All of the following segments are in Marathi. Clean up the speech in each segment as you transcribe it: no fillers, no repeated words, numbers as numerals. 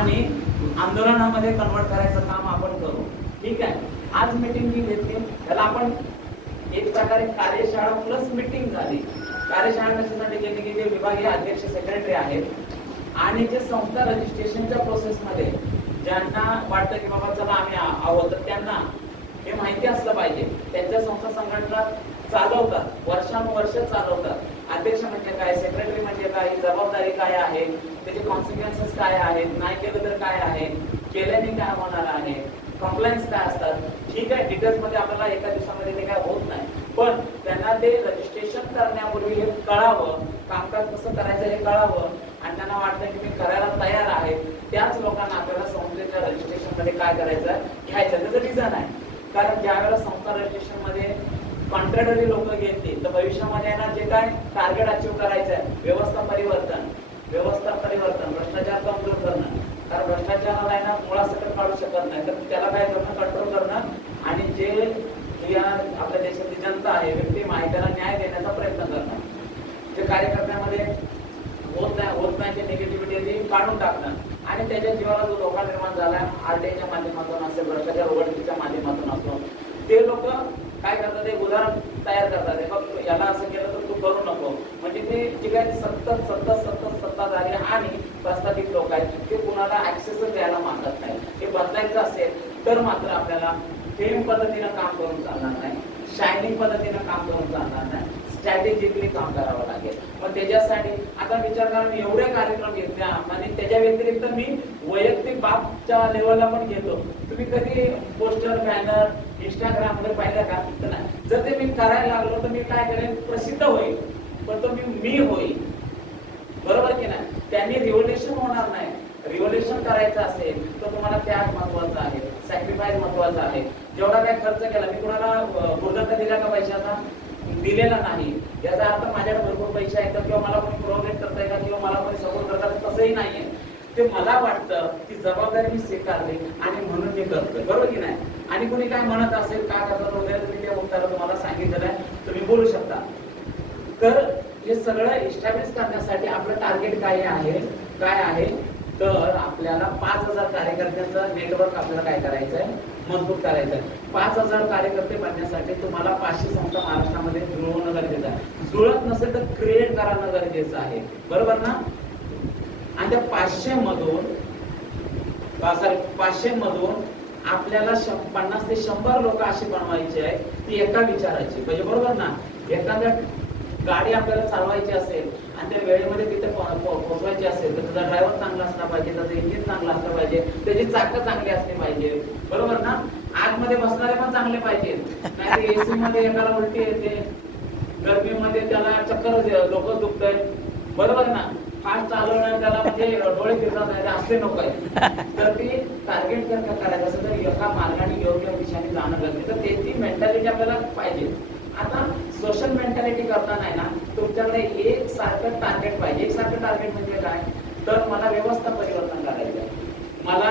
आणि आंदोलनामध्ये कन्वर्ट करायचं काम आपण करू. ठीक आहे. आज मीटिंग जी घेतली त्याला आपण एक प्रकारे कार्यशाळा प्लस मीटिंग झाली. कार्यशाळा कशासाठी घेतली की जे विभागीय अध्यक्ष सेक्रेटरी आहेत आणि जे संस्था रजिस्ट्रेशनच्या प्रोसेसमध्ये ज्यांना वाटतं की बाबा चला आम्ही आहोत तर त्यांना हे माहिती असलं पाहिजे. त्यांच्या संस्था संघटना चालवतात, वर्षानुवर्ष चालवतात. अध्यक्ष म्हणजे काय, सेक्रेटरी म्हणजे काय, जबाबदारी काय आहे, त्याचे कॉन्सिक्वेन्सेस काय आहेत, नाही केलं तर काय आहे, केल्याने काय होणार आहे, कंप्लायन्स काय असतात. ठीक आहे, डिटेल्स मध्ये आपल्याला एका दिवसामध्ये ते काय होत नाही, पण त्यांना ते रजिस्ट्रेशन करण्यापूर्वी हे कळावं, कामकाज कसं करायचं हे कळावं आणि त्यांना वाटतं की मी करायला तयार आहे. त्याच लोकांना आपल्याला संस्थेच्या रजिस्ट्रेशन मध्ये काय करायचं घ्यायचं त्याचं रिझन आहे. कारण ज्या वेळेला संस्था रजिस्ट्रेशन मध्ये कॉन्ट्रॅक्टरी लोक घेतली तर भविष्यामध्ये ना जे काय टार्गेट अचीव करायचं आहे, व्यवस्था परिवर्तन, भ्रष्टाचार कम दूर करणं. कारण भ्रष्टाचाराला आहे ना मुळासकट काढू शकत नाही, तर त्याला काय करणं, कंट्रोल करणं आणि जे आपल्या देशातली जनता आहे, व्यक्ती आहे, त्याला न्याय देण्याचा प्रयत्न करणं. जे कार्यकर्त्यामध्ये होत नाही ते निगेटिव्हिटी ती काढून टाकणं आणि त्याच्या जीवाला जो धोका निर्माण झाला आरटीआयच्या माध्यमातून असेल, भ्रष्टाचार उघडकीच्या माध्यमातून असो, ते लोक काय करतात, एक उदाहरण तयार करतात, बघ याला असं केलं तर तू करू नको. म्हणजे ते जे काही सत्ताधारी आणि प्रस्थापित लोक आहेत ते कुणाला ऍक्सेसच द्यायला मागत नाही. हे बदलायचं असेल तर मात्र आपल्याला सेम पद्धतीनं काम करून चालणार नाही, शायनिंग पद्धतीनं काम करून चालणार नाही, स्ट्रॅटेजिकली काम करावं लागेल. मग त्याच्यासाठी आता विचार करा, मी एवढे कार्यक्रम घेतले आणि त्याच्या व्यतिरिक्त मी वैयक्तिक बाबच्या लेवलला पण घेतो. तुम्ही कधी पोस्टर, बॅनर इंस्टाग्रामवर पाहिलं का? तर नाही. जर ते मी करायला लागलो तर मी काय करेन, प्रसिद्ध होईल, पण तो मी होईल. बरोबर की नाही? त्यांनी रिव्होल्युशन होणार नाही. रिव्होल्युशन करायचं असेल तर तुम्हाला त्याग महत्वाचा आहे, सॅक्रिफाईस महत्वाचा आहे. जेवढा काय खर्च केला, मी कुणाला भुर्दंड दिला का पैशाचा? दिलेला नाही. याचा अर्थ माझ्याकडे भरपूर पैसे आहेत किंवा मला कोणी प्रोग्रेट करताय का किंवा मला कोणी सपोर्ट करतात, तसंही नाहीये. ते मला वाटतं की जबाबदारी मी स्वीकारली आणि म्हणून मी करतोय. बरोबर की नाही? आणि कोणी काय म्हणत असेल, का करतात वगैरे, तुम्ही त्या उत्तर तुम्हाला सांगितलेलं आहे, तुम्ही बोलू शकता. तर हे सगळं एस्टॅब्लिश करण्यासाठी आपलं टार्गेट काय आहे तर आपल्याला 5000 कार्यकर्त्यांचं नेटवर्क आपल्याला काय करायचं आहे, मजबूत करायचं आहे. 5000 कार्यकर्ते बनण्यासाठी तुम्हाला 500 संस्था महाराष्ट्रामध्ये जुळवणं गरजेचं आहे. जुळत नसेल तर क्रिएट करणं गरजेचं आहे. बरोबर ना? आणि त्या 500 मधून आपल्याला 50 ते 100 लोक अशी बनवायची आहे ती एका विचाराची. म्हणजे बरोबर ना? एखाद्या गाडी आपल्याला चालवायची असेल आणि त्या वेळेमध्ये तिथे पोहोचवायची असेल तर त्याचा ड्रायव्हर चांगला असला पाहिजे, त्याचं इंजिन चांगलं असलं पाहिजे, त्याची चाकं चांगली असली पाहिजे. बरोबर ना? आतमध्ये बसणारे पण चांगले पाहिजे. नाही एसी मध्ये एकाला उलटी येते, गरमीमध्ये त्याला चक्कर, डोकं दुखतंय. बरोबर ना? फास्ट चालवणं त्याला म्हणजे डोळे फिरतात नाही, असले नको आहे. तर ते टार्गेट जर का करायचं असेल तर एका मार्गाने योग्य दिशेने जाणं गरजेचं. त्याची मेंटॅलिटी आपल्याला पाहिजे. आता सोशल मेंटॅलिटी करताना आहे ना, तुमच्याकडे एक सारखं टार्गेट पाहिजे. एक सारखं टार्गेट म्हणजे काय, तर मला व्यवस्था परिवर्तन करायचं आहे, मला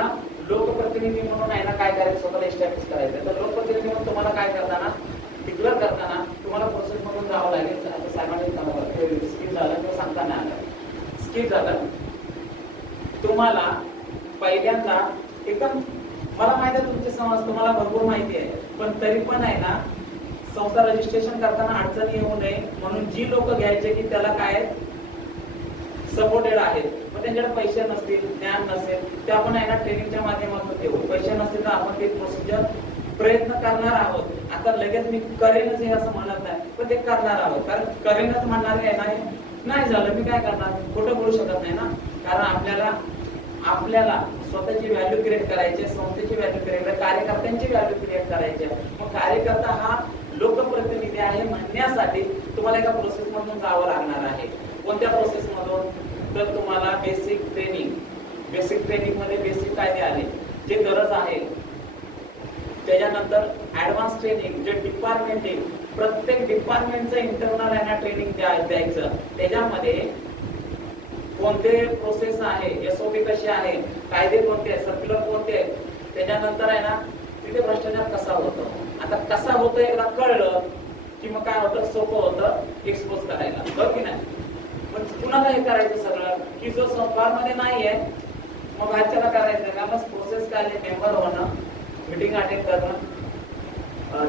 लोकप्रतिनिधी म्हणून आहे ना काय करायचं, स्वतःला एस्टॅब्लिश करायचं. तर लोकप्रतिनिधी म्हणून तुम्हाला काय करताना, डिक्लेअर करताना तुम्हाला प्रोसेस मधून जावं लागेल. आता साहेबांनी स्किप झालं किंवा सांगता नाही आलं, स्किप झालं. तुम्हाला पहिल्यांदा एकदम, मला माहिती आहे तुमचे समाज तुम्हाला भरपूर माहिती आहे, पण तरी पण आहे ना संस्था रजिस्ट्रेशन करताना अडचणी येऊ नये म्हणून जी लोक घ्यायचे की त्याला काय सपोर्टेड आहेत, पण त्यांच्याकडे पैसे नसतील, ज्ञान नसेल, ते आपण आहे ना ट्रेनिंगच्या माध्यमातून देऊ. पैसे नसतील तर आपण ते प्रोसिजर प्रयत्न करणार आहोत. आता लगेच मी करेनच हे असं म्हणत नाही, पण ते करणार आहोत. कारण करेनच म्हणणार आहे नाही झालं मी काय करणार, खोटं बोलू शकत नाही ना. कारण आपल्याला स्वतःची व्हॅल्यू क्रिएट करायची, संस्थेची व्हॅल्यू क्रिएट, कार्यकर्त्यांची व्हॅल्यू क्रिएट करायची. मग कार्यकर्ता हा लोकप्रतिनिधी आहे म्हणण्यासाठी तुम्हाला एका प्रोसेस मधून जावं लागणार आहे. कोणत्या प्रोसेस मधून, तर तुम्हाला बेसिक ट्रेनिंग मध्ये बेसिक कायदे आले जे गरज आहे, त्याच्यानंतर ऍडव्हान्स ट्रेनिंग जे डिपार्टमेंट आहे, प्रत्येक डिपार्टमेंटचं इंटरनल आहे ना ट्रेनिंग द्यायचं. त्याच्यामध्ये कोणते प्रोसेस आहे, एसओपी कशी आहे, कायदे कोणते आहे, सर्क्युलर कोणते आहे, त्याच्यानंतर आहे ना तिथे भ्रष्टाचार कसा होतो. आता कसा होतं एकदा कळलं की मग काय होतं, सोपं होतं एक्सपोज करायला. बरोबर की नाही? पण कुणाला हे करायचं सगळं की जो संस्कारमध्ये नाही आहे मग बाहेरच्याला करायचं का? मग प्रोसेस काय आहे? मेंबर होणं, मीटिंग अटेंड करणं,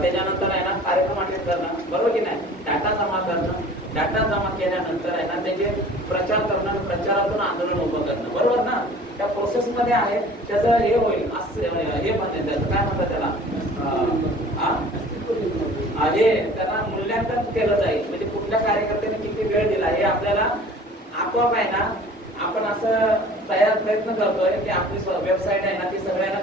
त्याच्यानंतर आहे ना कार्यक्रम अटेंड करणं, बरोबर की नाही, डाटा जमा करणं, डाटा जमा केल्यानंतर आहे ना त्याचे प्रचार करणं, प्रचारातून आंदोलन उभं करणं, बरोबर ना. त्या प्रोसेस मध्ये आहे त्याचं हे होईल असं हे म्हणते, त्याचं काय म्हणतात त्याला, हे त्यांना मूल्यांकन केलं जाईल. म्हणजे कुठल्या कार्यकर्त्याने किती वेळ दिला हे आपल्याला आपोआप आहे ना, आपण असं प्रयत्न करतोय की आपली वेबसाईट आहे ना ती सगळ्यांना